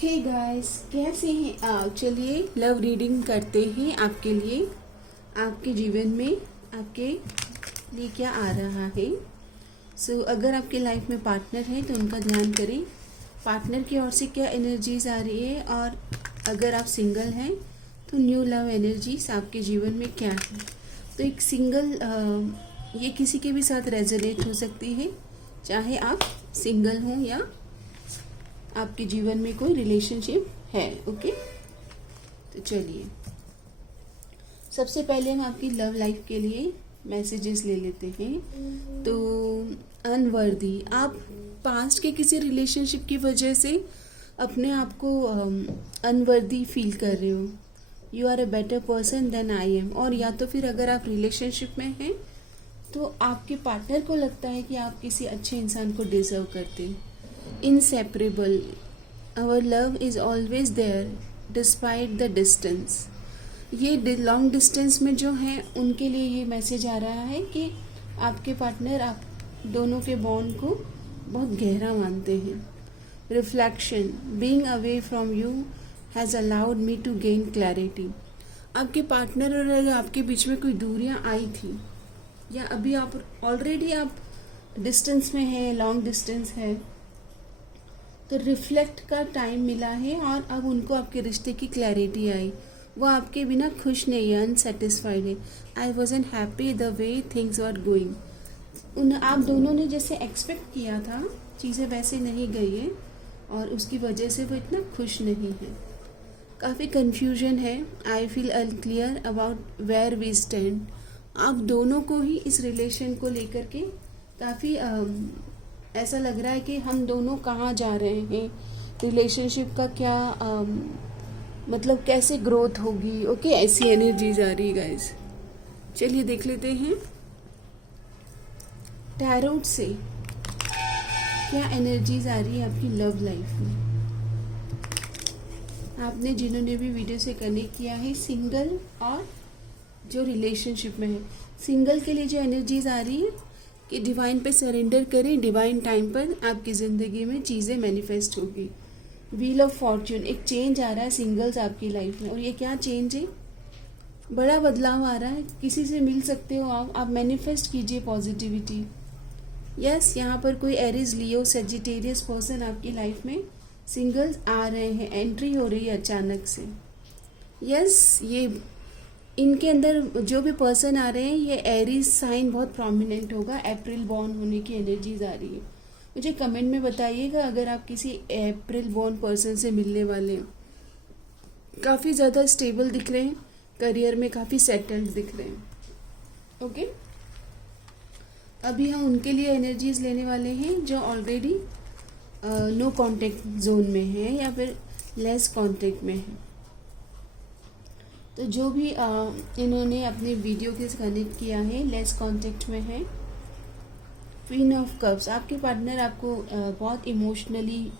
Hey guys, कैसे हैं आप? चलिए लव रीडिंग करते हैं आपके लिए। आपके जीवन में आपके लिए क्या आ रहा है। अगर आपके लाइफ में पार्टनर है तो उनका ध्यान करें, पार्टनर की ओर से क्या एनर्जीज आ रही है। और अगर आप सिंगल हैं तो न्यू लव एनर्जीज आपके जीवन में क्या है। तो एक सिंगल ये किसी के भी साथ रेजोनेट हो सकती है, चाहे आप सिंगल हों या आपके जीवन में कोई रिलेशनशिप है। ओके, तो चलिए सबसे पहले हम आपकी लव लाइफ के लिए मैसेजेस ले लेते हैं। तो अनवर्दी, आप पास्ट के किसी रिलेशनशिप की वजह से अपने आप को अनवर्दी फील कर रहे हो। You are a better person than I am. और या तो फिर अगर आप रिलेशनशिप में हैं तो आपके पार्टनर को लगता है कि आप किसी अच्छे इंसान को डिजर्व करते हैं। Inseparable, our love is always there despite the distance। ये लॉन्ग डिस्टेंस में जो हैं उनके लिए ये मैसेज आ रहा है कि आपके पार्टनर आप दोनों के बॉन्ड को बहुत गहरा मानते हैं। Reflection, being away from you has allowed me to gain clarity. आपके पार्टनर और आपके बीच में कोई दूरियां आई थी या अभी आप ऑलरेडी आप डिस्टेंस में हैं, लॉन्ग डिस्टेंस है, तो रिफ्लेक्ट का टाइम मिला है और अब उनको आपके रिश्ते की क्लैरिटी आई। वो आपके बिना खुश नहीं है, अनसेटिस्फाइड है। आई wasn't happy the way things were going. आप दोनों ने जैसे एक्सपेक्ट किया था चीज़ें वैसे नहीं गई है और उसकी वजह से वो इतना खुश नहीं है। काफ़ी कन्फ्यूजन है। I feel unclear about where we stand. आप दोनों को ही इस रिलेशन को लेकर के काफ़ी ऐसा लग रहा है कि हम दोनों कहाँ जा रहे हैं, रिलेशनशिप का क्या मतलब कैसे ग्रोथ होगी। ओके, ऐसी एनर्जीज आ रही है गाइस। चलिए देख लेते हैं टैरोट से क्या एनर्जीज आ रही है आपकी लव लाइफ में। आपने जिन्होंने भी वीडियो से कनेक्ट किया है, सिंगल और जो रिलेशनशिप में है, सिंगल के लिए जो एनर्जीज आ रही है कि डिवाइन पे सरेंडर करें। डिवाइन टाइम पर आपकी ज़िंदगी में चीज़ें मैनिफेस्ट होगी। व्हील ऑफ फॉर्च्यून, एक चेंज आ रहा है सिंगल्स आपकी लाइफ में। और ये क्या चेंज है? बड़ा बदलाव आ रहा है। किसी से मिल सकते हो आप मैनिफेस्ट कीजिए पॉजिटिविटी। यस, यहाँ पर कोई एरिस, लियो, सेजिटेरियस पर्सन आपकी लाइफ में सिंगल्स आ रहे हैं, एंट्री हो रही है अचानक से। यस, ये इनके अंदर जो भी पर्सन आ रहे हैं ये एरीज साइन बहुत प्रोमिनेंट होगा। अप्रैल बॉर्न होने की एनर्जीज आ रही है। मुझे कमेंट में बताइएगा अगर आप किसी अप्रैल बॉर्न पर्सन से मिलने वाले हैं। काफ़ी ज़्यादा स्टेबल दिख रहे हैं, करियर में काफ़ी सेटल्ड दिख रहे हैं। ओके, अभी हम उनके लिए एनर्जीज लेने वाले हैं जो ऑलरेडी नो कॉन्टेक्ट जोन में है या फिर लेस कॉन्टेक्ट में है। तो जो भी इन्होंने अपने वीडियो के कनेक्ट किया है, लेस कांटेक्ट में है। क्वीन ऑफ कप्स, आपके पार्टनर आपको बहुत इमोशनली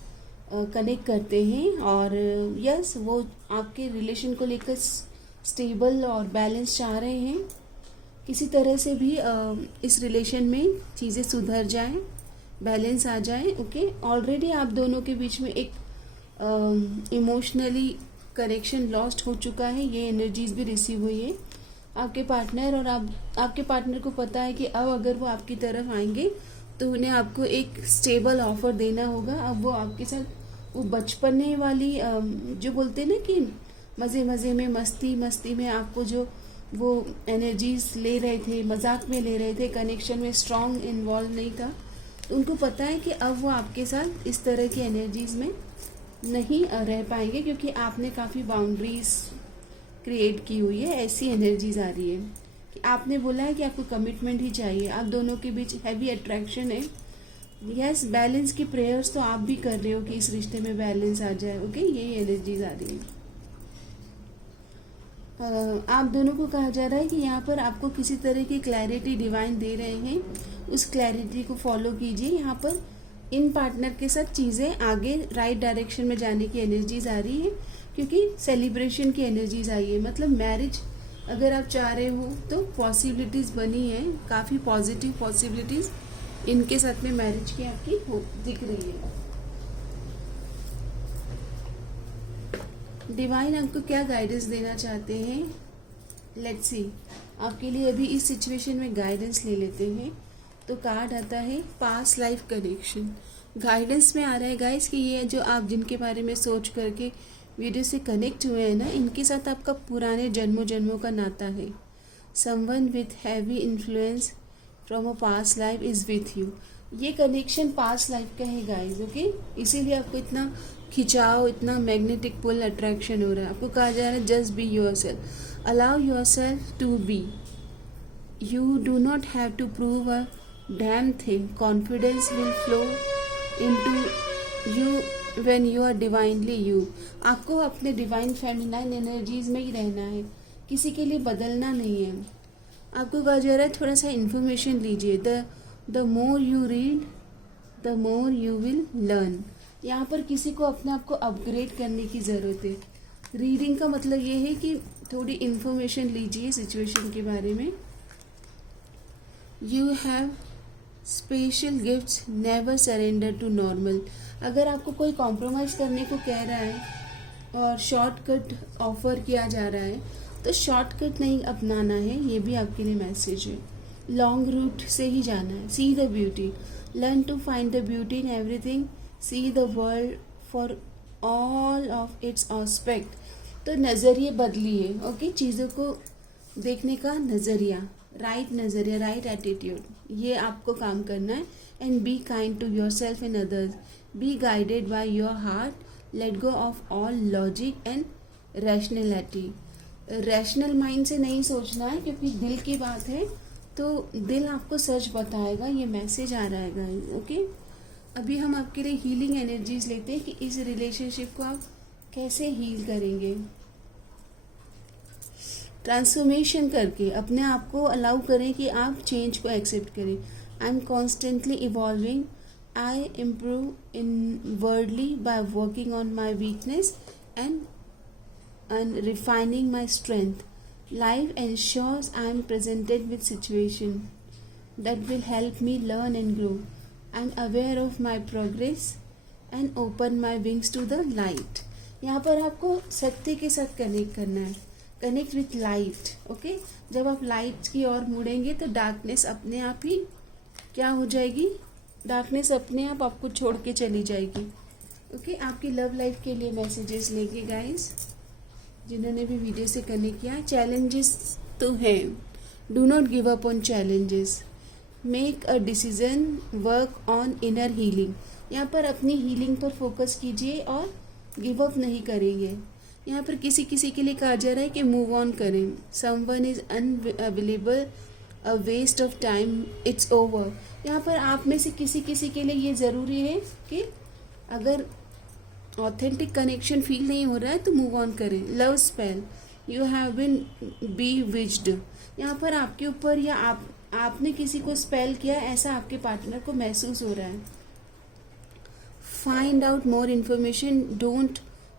कनेक्ट करते हैं और यस, वो आपके रिलेशन को लेकर स्टेबल और बैलेंस चाह रहे हैं। किसी तरह से भी इस रिलेशन में चीज़ें सुधर जाएं, बैलेंस आ जाए। ओके, ऑलरेडी आप दोनों के बीच में एक इमोशनली कनेक्शन लॉस्ट हो चुका है। ये एनर्जीज भी रिसीव हुई है आपके पार्टनर और आपके पार्टनर को पता है कि अब अगर वो आपकी तरफ आएंगे तो उन्हें आपको एक स्टेबल ऑफर देना होगा। अब वो आपके साथ वो बचपने वाली जो बोलते हैं ना कि मज़े मज़े में, मस्ती मस्ती में आपको जो वो एनर्जीज ले रहे थे, मजाक में ले रहे थे, कनेक्शन में स्ट्रॉन्ग इन्वॉल्व नहीं था, तो उनको पता है कि अब वो आपके साथ इस तरह की एनर्जीज में नहीं रह पाएंगे क्योंकि आपने काफ़ी बाउंड्रीज क्रिएट की हुई है। ऐसी एनर्जीज आ रही है कि आपने बोला है कि आपको कमिटमेंट ही चाहिए। आप दोनों के बीच हैवी अट्रैक्शन है। यस, बैलेंस की प्रेयर्स तो आप भी कर रहे हो कि इस रिश्ते में बैलेंस आ जाए। ओके, यही एनर्जीज आ रही है। आप दोनों को कहा जा रहा है कि यहाँ पर आपको किसी तरह की क्लैरिटी डिवाइन दे रहे हैं, उस क्लैरिटी को फॉलो कीजिए। यहाँ पर इन पार्टनर के साथ चीज़ें आगे राइट डायरेक्शन में जाने की एनर्जीज आ रही है क्योंकि सेलिब्रेशन की एनर्जीज आई है। मतलब मैरिज अगर आप चाह रहे हो तो पॉसिबिलिटीज़ बनी है, काफ़ी पॉजिटिव पॉसिबिलिटीज़ इनके साथ में मैरिज की आपकी दिख रही है। डिवाइन आपको क्या गाइडेंस देना चाहते हैं, लेट्स सी। आपके लिए अभी इस सिचुएशन में गाइडेंस ले लेते हैं। तो कार्ड आता है पास्ट लाइफ कनेक्शन। गाइडेंस में आ रहा है गाइस कि ये जो आप जिनके बारे में सोच करके वीडियो से कनेक्ट हुए हैं ना, इनके साथ आपका पुराने जन्मों जन्मों का नाता है। Someone with heavy influence from a past life is with you. ये कनेक्शन पास्ट लाइफ का है गाइस, ओके। इसीलिए आपको इतना खिंचाव, इतना मैग्नेटिक पुल, अट्रैक्शन हो रहा है। आपको कहा जा रहा है just be yourself, allow yourself to be. You do not have to prove a damn thing, confidence will flow into you when you are divinely you. आपको अपने डिवाइन फेमिनाइन एनर्जीज में ही रहना है, किसी के लिए बदलना नहीं है। आपको कहा जा रहा है थोड़ा सा इन्फॉर्मेशन लीजिए। The more you read the more you will learn. यहाँ पर किसी को अपने आप को अपग्रेड करने की ज़रूरत है। रीडिंग का मतलब ये है कि थोड़ी इन्फॉर्मेशन लीजिए सिचुएशन के बारे में। You have special gifts, never surrender to normal. अगर आपको कोई कॉम्प्रोमाइज़ करने को कह रहा है और शॉर्टकट ऑफर किया जा रहा है, तो शॉर्टकट नहीं अपनाना है, ये भी आपके लिए मैसेज है। लॉन्ग रूट से ही जाना है। See the beauty, learn to find the beauty in everything, see the world for all of its aspect. तो नज़रिए बदलिए, ओके। चीज़ों को देखने का नज़रिया, राइट नज़रिया, राइट एटीट्यूड, ये आपको काम करना है। And be kind to yourself and others, be guided by your heart, let go of all logic and rationality. Rational mind से नहीं सोचना है, क्योंकि दिल की बात है तो दिल आपको सच बताएगा। ये मैसेज आ रहा है गाइस, ओके। अभी हम आपके लिए हीलिंग एनर्जीज लेते हैं कि इस रिलेशनशिप को आप कैसे हील करेंगे। ट्रांसफॉर्मेशन करके अपने आप को अलाउ करें कि आप चेंज को एक्सेप्ट करें। I am constantly evolving, I improve in worldly by working on my weakness and refining my strength. Life ensures I am presented with situation that will help me learn and grow. I am aware of my progress and open my wings to the light. यहाँ पर आपको सत्य के साथ connect करना है, connect with light, okay. जब आप लाइट की ओर मुड़ेंगे तो डार्कनेस अपने आप ही क्या हो जाएगी, डार्कनेस अपने आप आपको छोड़ के चली जाएगी, ओके। आपकी लव लाइफ के लिए मैसेजेस लेके गाइस, जिन्होंने भी वीडियो से कनेक्ट किया। चैलेंजेस तो हैं, do not give up on challenges, make a decision, work on inner healing. यहाँ पर अपनी हीलिंग पर फोकस कीजिए और गिव अप नहीं करेंगे। यहाँ पर किसी किसी के लिए कहा जा रहा है कि मूव ऑन करें। Someone is unavailable, a waste of time, it's over. यहाँ पर आप में से किसी किसी के लिए ये ज़रूरी है कि अगर ऑथेंटिक कनेक्शन फील नहीं हो रहा है तो मूव ऑन करें। Love spell, you have been bewitched. यहाँ पर आपके ऊपर या आपने किसी को स्पेल किया, ऐसा आपके पार्टनर को महसूस हो रहा है। Find out more information, don't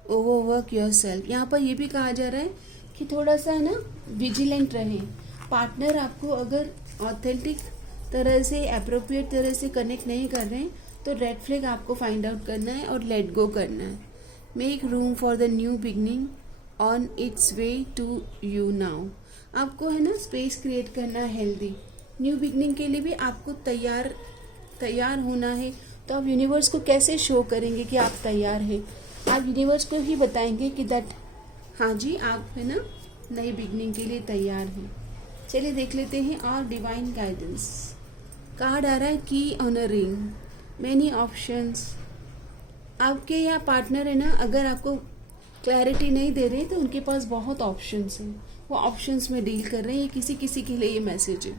overwork yourself. यहाँ पर यह भी कहा जा रहा है कि थोड़ा सा ना विजिलेंट रहें। पार्टनर आपको अगर ऑथेंटिक तरह से, अप्रोप्रिएट तरह से कनेक्ट नहीं कर रहे हैं तो रेड फ्लैग आपको फाइंड आउट करना है और लेट गो करना है। Make room for the new beginning on its way to you now. आपको है ना स्पेस क्रिएट करना है हेल्दी। न्यू बिगनिंग के लिए भी आपको तैयार होना है। तो आप यूनिवर्स को कैसे शो करेंगे कि आप तैयार हैं? आप यूनिवर्स को ही बताएंगे कि दैट हाँ जी, आप है ना नई बिगनिंग के लिए तैयार हैं। चलिए देख लेते हैं और डिवाइन गाइडेंस। कार्ड आ रहा है की on a ring, many options. आपके यहाँ पार्टनर है ना, अगर आपको क्लैरिटी नहीं दे रहे तो उनके पास बहुत ऑप्शंस हैं, वो ऑप्शंस में डील कर रहे हैं। किसी किसी के लिए ये मैसेज है।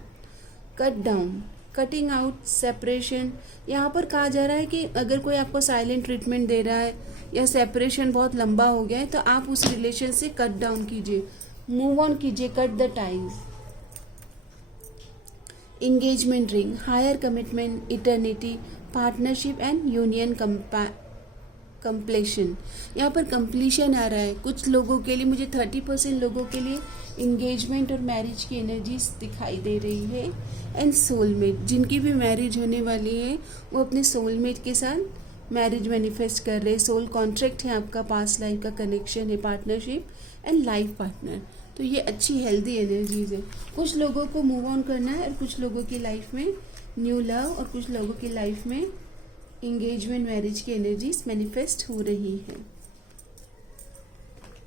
Cut down, cutting out, separation. यहाँ पर कहा जा रहा है कि अगर कोई आपको साइलेंट ट्रीटमेंट दे रहा है या सेपरेशन बहुत लंबा हो गया है तो आप उस रिलेशन से कट डाउन कीजिए, मूव ऑन कीजिए, cut the ties. engagement ring, higher commitment, eternity, partnership and union completion. यहाँ पर कंप्लीशन आ रहा है कुछ लोगों के लिए। मुझे 30% लोगों के लिए इंगेजमेंट और मैरिज की एनर्जीज दिखाई दे रही है। एंड सोलमेट, जिनकी भी मैरिज होने वाली है वो अपने सोलमेट के साथ मैरिज मैनिफेस्ट कर रहे, सोल कॉन्ट्रैक्ट है आपका, पास्ट लाइफ का कनेक्शन है, पार्टनरशिप एंड लाइफ पार्टनर। तो ये अच्छी हेल्दी एनर्जीज है। कुछ लोगों को मूव ऑन करना है और कुछ लोगों की लाइफ में न्यू लव और कुछ लोगों की लाइफ में इंगेजमेंट मैरिज की एनर्जीज मैनिफेस्ट हो रही है।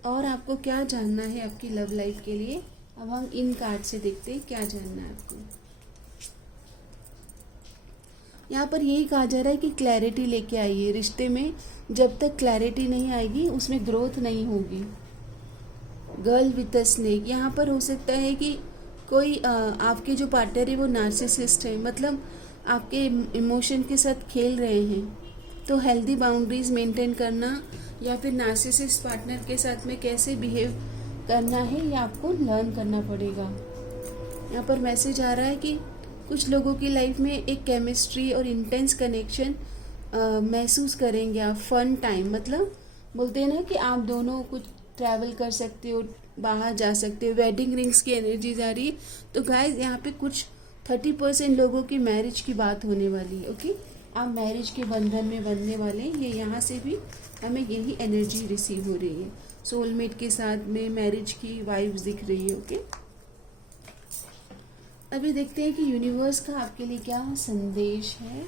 और आपको क्या जानना है आपकी लव लाइफ के लिए, अब हम इन कार्ड से देखते हैं क्या जानना है आपको। यहाँ पर यही कहा जा रहा है कि क्लैरिटी लेके आइए रिश्ते में। जब तक क्लैरिटी नहीं आएगी उसमें ग्रोथ नहीं होगी। गर्ल विद अ स्नेक, यहाँ पर हो सकता है कि कोई आपके जो पार्टनर है वो नार्सिसिस्ट है, मतलब आपके इमोशन के साथ खेल रहे हैं। तो हेल्दी बाउंड्रीज मेंटेन करना या फिर नार्सिसिस्ट पार्टनर के साथ में कैसे बिहेव करना है ये आपको लर्न करना पड़ेगा। यहाँ पर मैसेज आ रहा है कि कुछ लोगों की लाइफ में एक केमिस्ट्री और इंटेंस कनेक्शन महसूस करेंगे आप। फन टाइम, मतलब बोलते हैं ना कि आप दोनों कुछ ट्रैवल कर सकते हो, बाहर जा सकते हो। वेडिंग रिंग्स की एनर्जीज आ रही है। तो गाइज यहाँ पे कुछ 30% लोगों की मैरिज की बात होने वाली है। ओके, आप मैरिज के बंधन में बंधने वाले हैं। ये यहाँ से भी हमें यही एनर्जी रिसीव हो रही है। सोलमेट के साथ में मैरिज की वाइब्स दिख रही है। ओके, अभी देखते हैं कि यूनिवर्स का आपके लिए क्या संदेश है।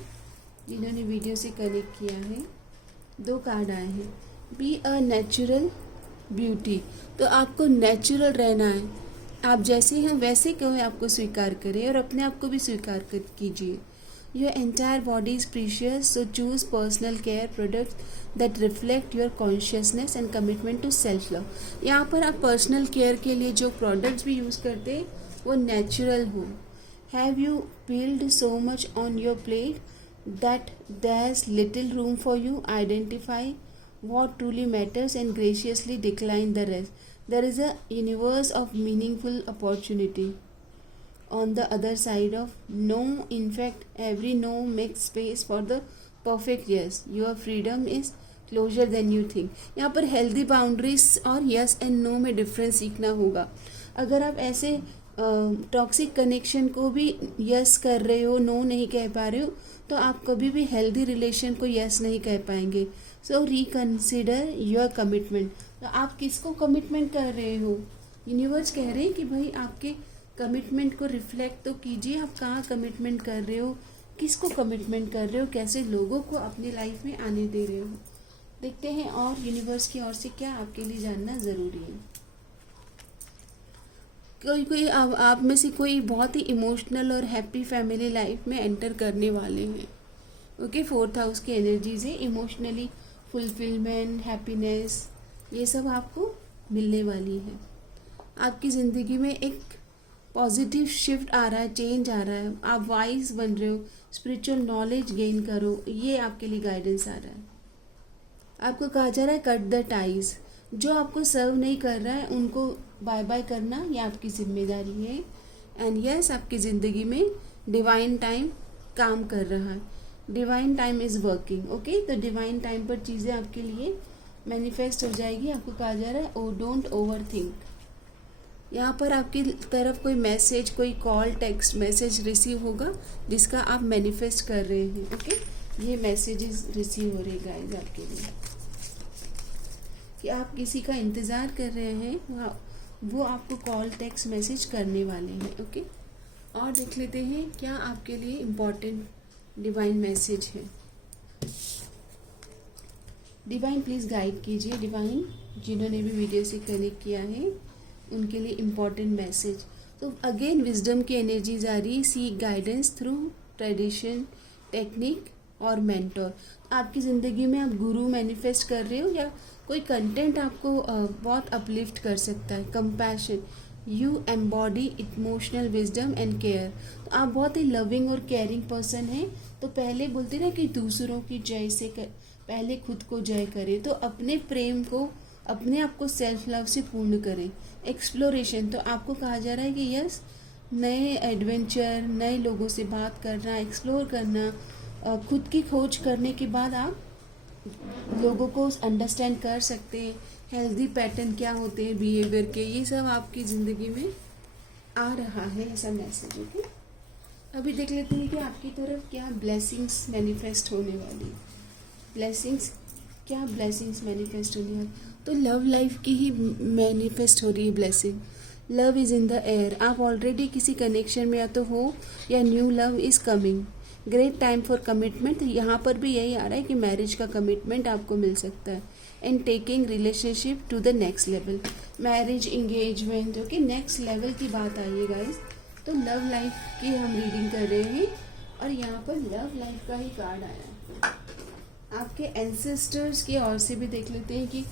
जिन्होंने वीडियो से कनेक्ट किया है, 2 कार्ड आए हैं। बी अ नेचुरल ब्यूटी, तो आपको नेचुरल रहना है। आप जैसे हैं वैसे कोई आपको स्वीकार करे और अपने आप को भी स्वीकार कीजिए। Your entire body is precious, so choose personal care products that reflect your consciousness and commitment to self love. यहाँ पर आप पर्सनल केयर के लिए जो प्रोडक्ट्स भी यूज़ करते हैं वो नेचुरल हो। Have you field so much on your plate that there's little room for you? Identify what truly matters and graciously decline the rest. There is a universe of meaningful opportunity on the other side of no. In fact, every no makes space for the perfect yes. Your freedom is closer than you think. यहाँ पर healthy boundaries और yes and no में difference सीखना होगा। अगर आप ऐसे toxic connection को भी यस कर रहे हो, नो नहीं कह पा रहे हो, तो आप कभी भी हेल्दी रिलेशन को यस नहीं कह पाएंगे। सो रिकन्सिडर योर कमिटमेंट। तो आप किसको कमिटमेंट कर रहे हो? यूनिवर्स कह रहे हैं कि भाई आपके कमिटमेंट को रिफ्लेक्ट तो कीजिए। आप कहाँ कमिटमेंट कर रहे हो, किसको कमिटमेंट कर रहे हो, कैसे लोगों को अपनी लाइफ में आने दे रहे हो। देखते हैं और यूनिवर्स की ओर से क्या आपके लिए जानना ज़रूरी है। कोई आप में से कोई बहुत ही इमोशनल और हैप्पी फैमिली लाइफ में एंटर करने वाले हैं। ओके, 4th हाउस की एनर्जीज है। इमोशनली फुलफिलमेंट, हैप्पीनेस, ये सब आपको मिलने वाली है। आपकी ज़िंदगी में एक पॉजिटिव शिफ्ट आ रहा है, चेंज आ रहा है। आप वाइज बन रहे हो, स्पिरिचुअल नॉलेज गेन करो, ये आपके लिए गाइडेंस आ रहा है। आपको कहा जा रहा है कट द टाइज। जो आपको सर्व नहीं कर रहा है उनको बाय बाय करना, ये आपकी जिम्मेदारी है। एंड यस, आपकी ज़िंदगी में डिवाइन टाइम काम कर रहा है। Divine time is working. Okay, तो डिवाइन टाइम पर चीज़ें आपके लिए मैनिफेस्ट हो जाएगी। आपको कहा जा रहा है ओ डोंट ओवर थिंक। यहाँ पर आपकी तरफ कोई मैसेज, कोई कॉल, टेक्स्ट मैसेज रिसीव होगा जिसका आप मैनिफेस्ट कर रहे हैं। ओके, ये मैसेजेस रिसीव हो रहे गाइस आपके लिए कि आप किसी का इंतज़ार कर रहे हैं, वो आपको कॉल, टेक्स्ट मैसेज करने वाले हैं। ओके, और देख लेते हैं क्या आपके लिए इम्पोर्टेंट डिवाइन मैसेज है। डिवाइन प्लीज़ गाइड कीजिए। डिवाइन जिन्होंने भी वीडियो से कनेक्ट किया है उनके लिए इम्पोर्टेंट मैसेज। तो अगेन विजडम की एनर्जीज आ रही है। Seek guidance through tradition, technique और मेंटोर। आपकी ज़िंदगी में आप गुरु मैनिफेस्ट कर रहे हो या कोई कंटेंट आपको बहुत अपलिफ्ट कर सकता है। Compassion, you embody emotional wisdom and care. तो आप बहुत ही लविंग और केयरिंग पर्सन हैं। तो पहले बोलते ना कि दूसरों की जय से पहले खुद को जय करें। तो अपने प्रेम को, अपने आप को सेल्फ लव से पूर्ण करें। एक्सप्लोरेशन, तो आपको कहा जा रहा है कि यस, नए एडवेंचर, नए लोगों से बात करना, एक्सप्लोर करना, खुद की खोज करने के बाद आप लोगों को अंडरस्टैंड कर सकते हैं। हेल्दी पैटर्न क्या होते हैं बिहेवियर के, ये सब आपकी ज़िंदगी में आ रहा है ऐसा मैसेज। ओके, अभी देख लेते हैं कि आपकी तरफ क्या ब्लेसिंग्स मैनिफेस्ट होने वाली। ब्लेसिंग्स, क्या ब्लेसिंग्स मैनिफेस्ट होनी है? तो लव लाइफ की ही मैनिफेस्ट हो रही है blessing. Love is in the air. आप ऑलरेडी किसी कनेक्शन में या तो हो, या new love is coming. Great time for commitment, यहाँ पर भी यही आ रहा है कि मैरिज का कमिटमेंट आपको मिल सकता है। And taking relationship to the next level, marriage, engagement, okay, next level की बात आई है गाइज। तो लव लाइफ की हम रीडिंग कर रहे हैं और यहाँ पर लव लाइफ का ही कार्ड आया है। आपके एंसेस्टर्स की ओर से भी देख लेते हैं कि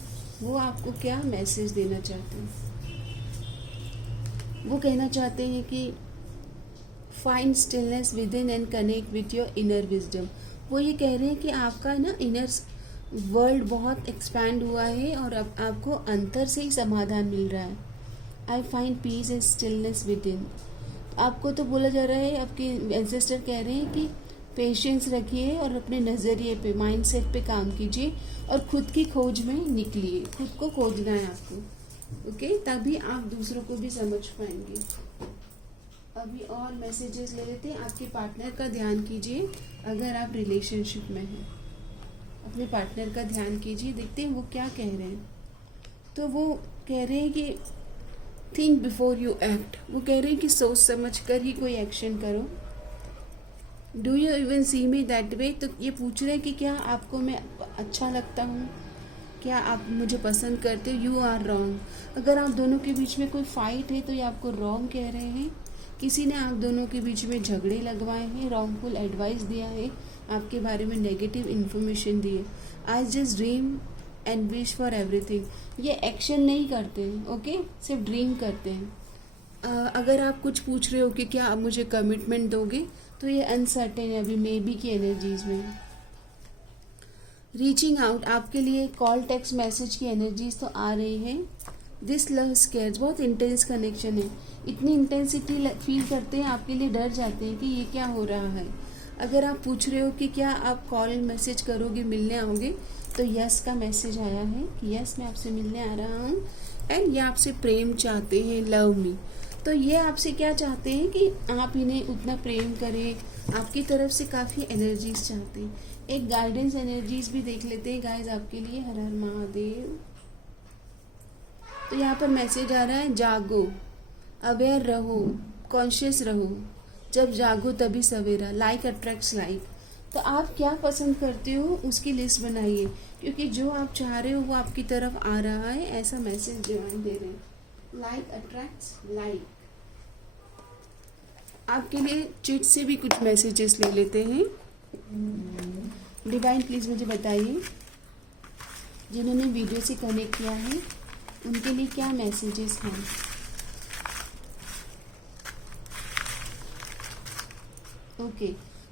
वो आपको क्या मैसेज देना चाहते हैं। वो कहना चाहते हैं कि find stillness with in and connect with your inner wisdom. वो ये कह रहे हैं कि आपका ना इनर वर्ल्ड बहुत एक्सपैंड हुआ है और अब आपको अंतर से ही समाधान मिल रहा है। I find peace and stillness with in. आपको तो बोला जा रहा है, आपके एंसेस्टर कह रहे हैं कि पेशेंस रखिए और अपने नज़रिए पे, माइंडसेट पे काम कीजिए और खुद की खोज में निकलिए। खुद को खोजना है आपको, ओके, तभी आप दूसरों को भी समझ पाएंगे। अभी और मैसेजेस ले लेते हैं। आपके पार्टनर का ध्यान कीजिए अगर आप रिलेशनशिप में हैं। अपने पार्टनर का ध्यान कीजिए, देखते हैं वो क्या कह रहे हैं। तो वो कह रहे हैं कि थिंक बिफोर यू एक्ट। वो कह रहे हैं कि सोच समझ कर ही कोई एक्शन करो। Do you even see me that way. तो ये पूछ रहे हैं कि क्या आपको मैं अच्छा लगता हूँ, क्या आप मुझे पसंद करते हो। You are wrong. अगर आप दोनों के बीच में कोई फाइट है तो ये आपको रॉन्ग कह रहे हैं। किसी ने आप दोनों के बीच में झगड़े लगवाए हैं, रॉन्गफुल एडवाइस दिया है, आपके बारे में नेगेटिव इन्फॉर्मेशन दी है। I just dream and wish for everything. ये एक्शन नहीं करते हैं, ओके, सिर्फ ड्रीम करते हैं। अगर आप कुछ पूछ रहे हो कि क्या आप मुझे कमिटमेंट दोगे, तो ये अनसर्टेन है, अभी मे बी की एनर्जीज में। रीचिंग आउट, आपके लिए कॉल, टेक्स्ट मैसेज की एनर्जीज तो आ रही है। दिस लव स्केयर्स, बहुत इंटेंस कनेक्शन है। इतनी इंटेंसिटी फील करते हैं, आपके लिए डर जाते हैं कि ये क्या हो रहा है। अगर आप पूछ रहे हो कि क्या आप कॉल मैसेज करोगे, मिलने आओगे, तो यस का मैसेज आया है कि यस मैं आपसे मिलने आ रहा हूँ। एंड ये आपसे प्रेम चाहते हैं, लव मी। तो ये आपसे क्या चाहते हैं कि आप इन्हें उतना प्रेम करें, आपकी तरफ से काफ़ी एनर्जीज चाहते हैं। एक गाइडेंस एनर्जीज भी देख लेते हैं गाइज आपके लिए। हर हर महादेव। तो यहाँ पर मैसेज आ रहा है, जागो, अवेयर रहो, कॉन्शियस रहो, जब जागो तभी सवेरा, लाइक अट्रैक्ट्स लाइक। तो आप क्या पसंद करते हो उसकी लिस्ट बनाइए, क्योंकि जो आप चाह रहे हो वो आपकी तरफ आ रहा है, ऐसा मैसेज डिवाइन दे रहे हैं। Like attracts like. आपके लिए चिट से भी कुछ मैसेजेस ले लेते हैं। डिवाइन प्लीज़ मुझे बताइए, जिन्होंने वीडियो से कनेक्ट किया है उनके लिए क्या मैसेजेस हैं। ओके,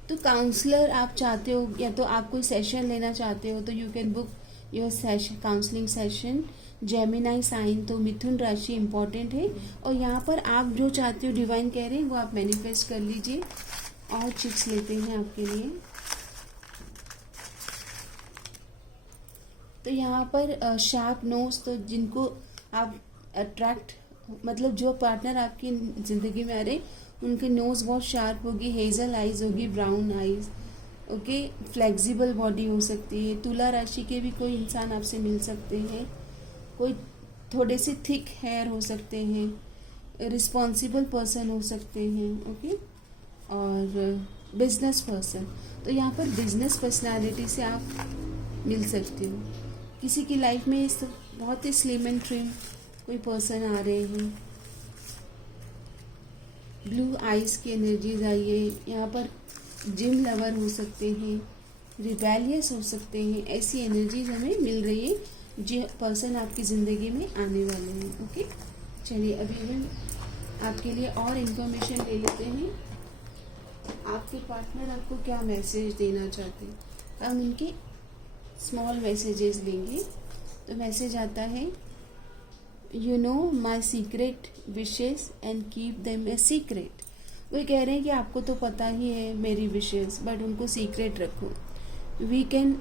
तो काउंसलर आप चाहते हो या तो आप कोई सेशन लेना चाहते हो तो you can book your session, counselling session. Gemini sign, तो मिथुन राशि इम्पॉर्टेंट है। और यहाँ पर आप जो चाहते हो डिवाइन कह रहे हैं वो आप मैनिफेस्ट कर लीजिए। और चिट्स लेते हैं आपके लिए। तो यहाँ पर शार्प नोज, तो जिनको आप अट्रैक्ट, मतलब जो पार्टनर आपकी ज़िंदगी में आ रहे उनकी नोज बहुत शार्प होगी, हेजल आइज होगी, brown eyes, okay, flexible body हो सकती है। तुला राशि के भी कोई इंसान आपसे मिल सकते हैं, कोई थोड़े से थिक हेयर हो सकते हैं, रिस्पॉन्सिबल पर्सन हो सकते हैं, ओके, और बिजनेस पर्सन। तो यहाँ पर बिजनेस पर्सनालिटी से आप मिल सकते हो। किसी की लाइफ में बहुत ही स्लिम एंड ट्रिम कोई पर्सन आ रहे हैं। ब्लू आइज की एनर्जीज आई है। यहाँ पर जिम लवर हो सकते हैं, रिबेलियस हो सकते हैं, ऐसी एनर्जीज हमें मिल रही है जो पर्सन आपकी ज़िंदगी में आने वाले हैं, ओके। चलिए अभी हम आपके लिए और इन्फॉर्मेशन ले लेते हैं। आपके पार्टनर आपको क्या मैसेज देना चाहते हैं, हम उनके स्मॉल मैसेजेस लेंगे। तो मैसेज आता है, you know my secret wishes and keep them a secret. वो कह रहे हैं कि आपको तो पता ही है मेरी विशेस, बट उनको सीक्रेट रखो। We can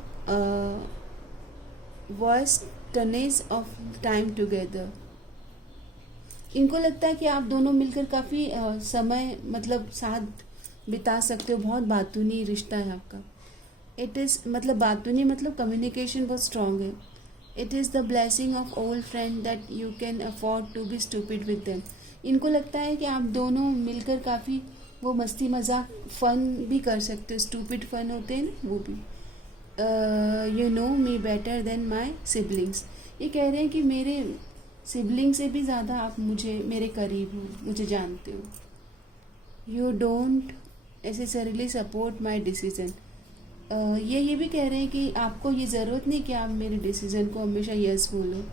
waste tons of time together. इनको लगता है कि आप दोनों मिलकर काफ़ी समय मतलब साथ बिता सकते हो, बहुत बातूनी रिश्ता है आपका। इट इज़ मतलब बात तो नहीं, मतलब कम्युनिकेशन बहुत स्ट्रांग है. It is the blessing of old friend that you can afford to be stupid with them. इनको लगता है कि आप दोनों मिलकर काफ़ी वो मस्ती मजाक फन भी कर सकते हो. स्टूपिड फन होते हैं ना, वो भी. You know me better than my siblings. ये कह रहे हैं कि मेरे सिबलिंग से भी ज़्यादा आप मुझे मेरे करीब हो, मुझे जानते हो. You don't necessarily support my decision. ये भी कह रहे हैं कि आपको ये ज़रूरत नहीं कि आप मेरे डिसीज़न को हमेशा यस बोलो.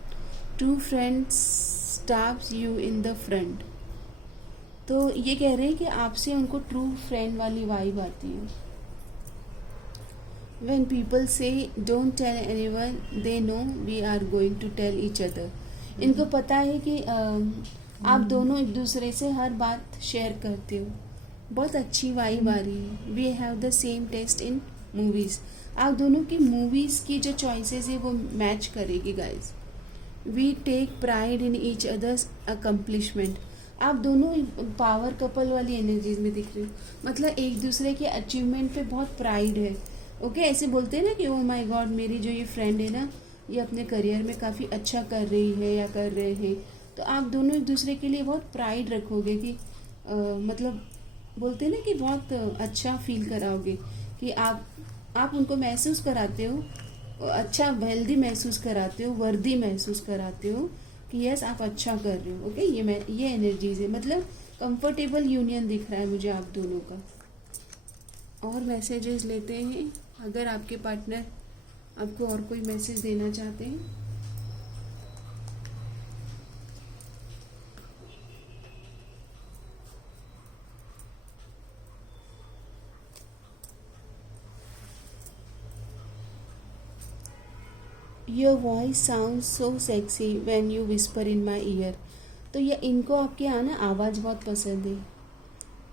True friends stops you in the front. तो ये कह रहे हैं कि आपसे उनको ट्रू फ्रेंड वाली वाइब आती है. When people say don't tell anyone, they know we are going to tell each other. इनको पता है कि आप दोनों एक दूसरे से हर बात शेयर करते हो. बहुत अच्छी वाइब आ रही है. We have the same taste in movies. आप दोनों की मूवीज़ की जो चॉइसेस है वो मैच करेगी guys. We take pride in each other's accomplishment. आप दोनों पावर कपल वाली एनर्जीज में दिख रहे हो. मतलब एक दूसरे के अचीवमेंट पे बहुत प्राइड है. ओके ऐसे बोलते हैं ना कि ओ माय गॉड, मेरी जो ये फ्रेंड है ना, ये अपने करियर में काफ़ी अच्छा कर रही है या कर रहे हैं. तो आप दोनों एक दूसरे के लिए बहुत प्राइड रखोगे कि मतलब बोलते हैं ना कि बहुत अच्छा फील कराओगे कि आप उनको महसूस कराते हो, अच्छा हेल्दी महसूस कराते हो, वर्दी महसूस कराते हो कि यस आप अच्छा कर रहे हो. ओके ये एनर्जीज है. मतलब कंफर्टेबल यूनियन दिख रहा है मुझे आप दोनों का. और मैसेजेस लेते हैं. अगर आपके पार्टनर आपको और कोई मैसेज देना चाहते हैं. Your voice sound so sexy when you whisper in my year. तो ये इनको आपके यहाँ ना आवाज़ बहुत पसंद है.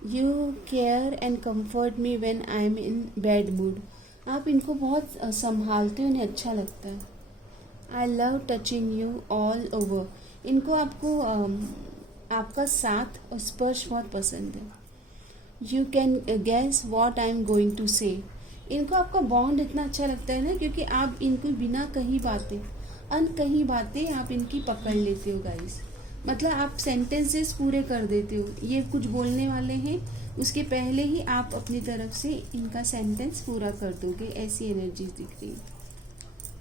You care and comfort me when I am in bad mood. आप इनको बहुत संभालते हो, उन्हें अच्छा लगता है. I love touching you all over. इनको आपको आपका साथ और स्पर्श बहुत पसंद है. You can guess what I am going to say. इनको आपका बॉन्ड इतना अच्छा लगता है ना, क्योंकि आप इनको बिना कहीं बातें आप इनकी पकड़ लेते हो गाइस. मतलब आप सेंटेंसेस पूरे कर देते हो. ये कुछ बोलने वाले हैं, उसके पहले ही आप अपनी तरफ से इनका सेंटेंस पूरा कर दोगे. ऐसी एनर्जीज दिख रही है.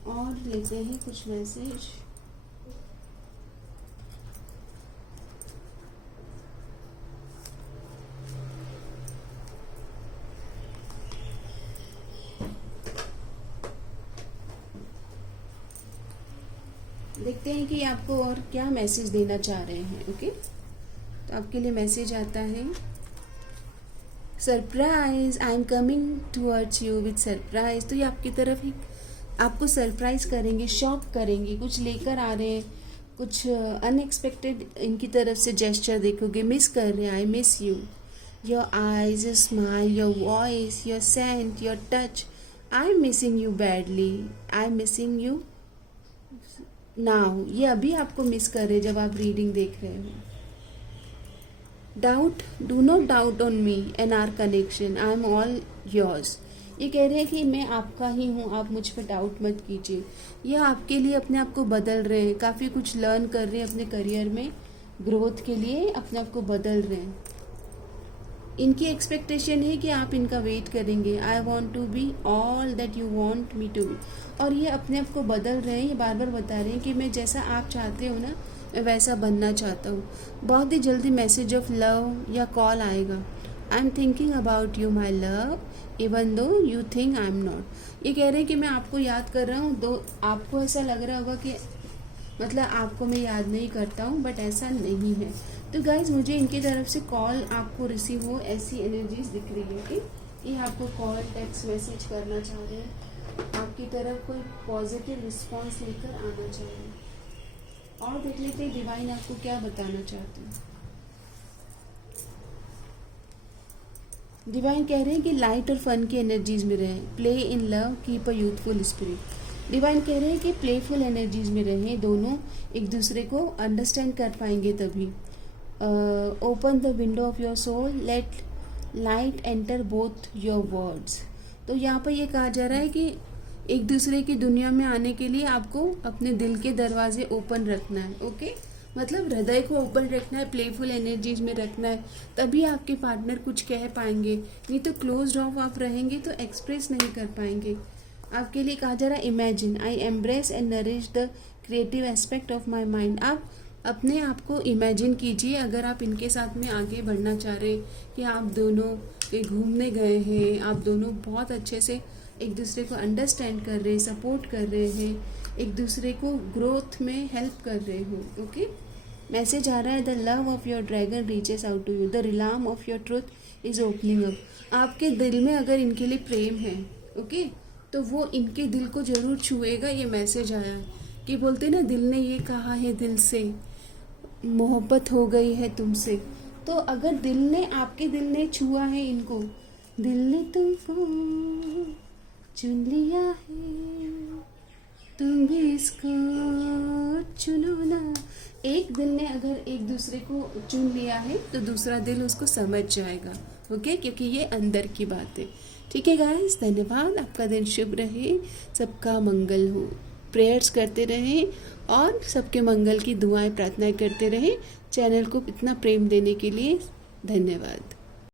और लेते हैं कुछ मैसेज. देखते हैं कि आपको और क्या मैसेज देना चाह रहे हैं. ओके तो आपके लिए मैसेज आता है. Surprise, I am coming towards you with surprise. तो ये आपकी तरफ ही आपको सरप्राइज करेंगे, शॉक करेंगे, कुछ लेकर आ रहे हैं, कुछ अनएक्सपेक्टेड इनकी तरफ से जेस्चर देखोगे. मिस कर रहे हैं. I miss you. Your eyes, your smile, your voice, your scent, your touch. I am missing you badly. I am missing you now. ये अभी आपको मिस कर रहे हैं जब आप रीडिंग देख रहे हो. Doubt, do not doubt on me and our connection. I am all yours. ये कह रहे हैं कि मैं आपका ही हूँ, आप मुझ पर डाउट मत कीजिए. ये आपके लिए अपने आप को बदल रहे हैं, काफ़ी कुछ लर्न कर रहे हैं अपने करियर में, ग्रोथ के लिए अपने आप को बदल रहे हैं. इनकी एक्सपेक्टेशन है कि आप इनका वेट करेंगे. I want to be all that you want me to be. और ये अपने आप को बदल रहे हैं. ये बार बार बता रहे हैं कि मैं जैसा आप चाहते हो ना, मैं वैसा बनना चाहता हूँ. बहुत ही जल्दी मैसेज ऑफ लव या कॉल आएगा. I am thinking about you my love even though you think I am not. ये कह रहे हैं कि मैं आपको याद कर रहा हूँ. दो आपको ऐसा लग रहा होगा कि मतलब आपको मैं याद नहीं करता हूँ, बट ऐसा नहीं है. तो गाइज मुझे इनकी तरफ से कॉल आपको रिसीव हो, ऐसी एनर्जीज दिख रही है कि ये आपको कॉल टेक्स्ट मैसेज करना चाह रहे हैं, आपकी तरफ कोई पॉजिटिव रिस्पॉन्स लेकर आना चाह रहे हैं. और देख लेते हैं डिवाइन आपको क्या बताना चाहते हैं. डिवाइन कह रहे हैं कि लाइट और फन की एनर्जीज में रहें. Play in love, keep a youthful spirit. Divine कह रहे हैं कि प्लेफुल एनर्जीज में रहें. दोनों एक दूसरे को अंडरस्टैंड कर पाएंगे तभी. Open the window of your soul, let light enter both your words. तो यहाँ पर ये कहा जा रहा है कि एक दूसरे की दुनिया में आने के लिए आपको अपने दिल के दरवाजे ओपन रखना है। ओके, मतलब हृदय को ओपन रखना है, प्लेफुल एनर्जीज में रखना है, तभी आपके पार्टनर कुछ कह पाएंगे। नहीं तो क्लोज्ड ऑफ आप रहेंगे तो एक्सप्रेस नहीं कर पाएंगे। आपके लिए कहा जा रहा है imagine I embrace and nourish the creative aspect of my mind. आप अपने आप को इमेजिन कीजिए, अगर आप इनके साथ में आगे बढ़ना चाह रहे कि आप दोनों कहीं घूमने गए हैं, आप दोनों बहुत अच्छे से एक दूसरे को अंडरस्टैंड कर रहे हैं, सपोर्ट कर रहे हैं, एक दूसरे को ग्रोथ में हेल्प कर रहे हो। ओके, मैसेज आ रहा है the love of your dragon reaches out to you, the realm of your truth is opening up. आपके दिल में अगर इनके लिए प्रेम है, ओके, तो वो इनके दिल को जरूर छुएगा। ये मैसेज आया है कि बोलते ना दिल ने ये कहा है, दिल से मोहब्बत हो गई है तुमसे। तो अगर दिल ने, आपके दिल ने छुआ है इनको, दिल ने तुमको चुन लिया है, तुम भी इसको चुनो ना। एक दिल ने अगर एक दूसरे को चुन लिया है तो दूसरा दिल उसको समझ जाएगा। ओके, क्योंकि ये अंदर की बात है। ठीक है गाइस, धन्यवाद। आपका दिन शुभ रहे, सबका मंगल हो। प्रेयर्स करते रहें और सबके मंगल की दुआएं प्रार्थनाएं करते रहें। चैनल को इतना प्रेम देने के लिए धन्यवाद।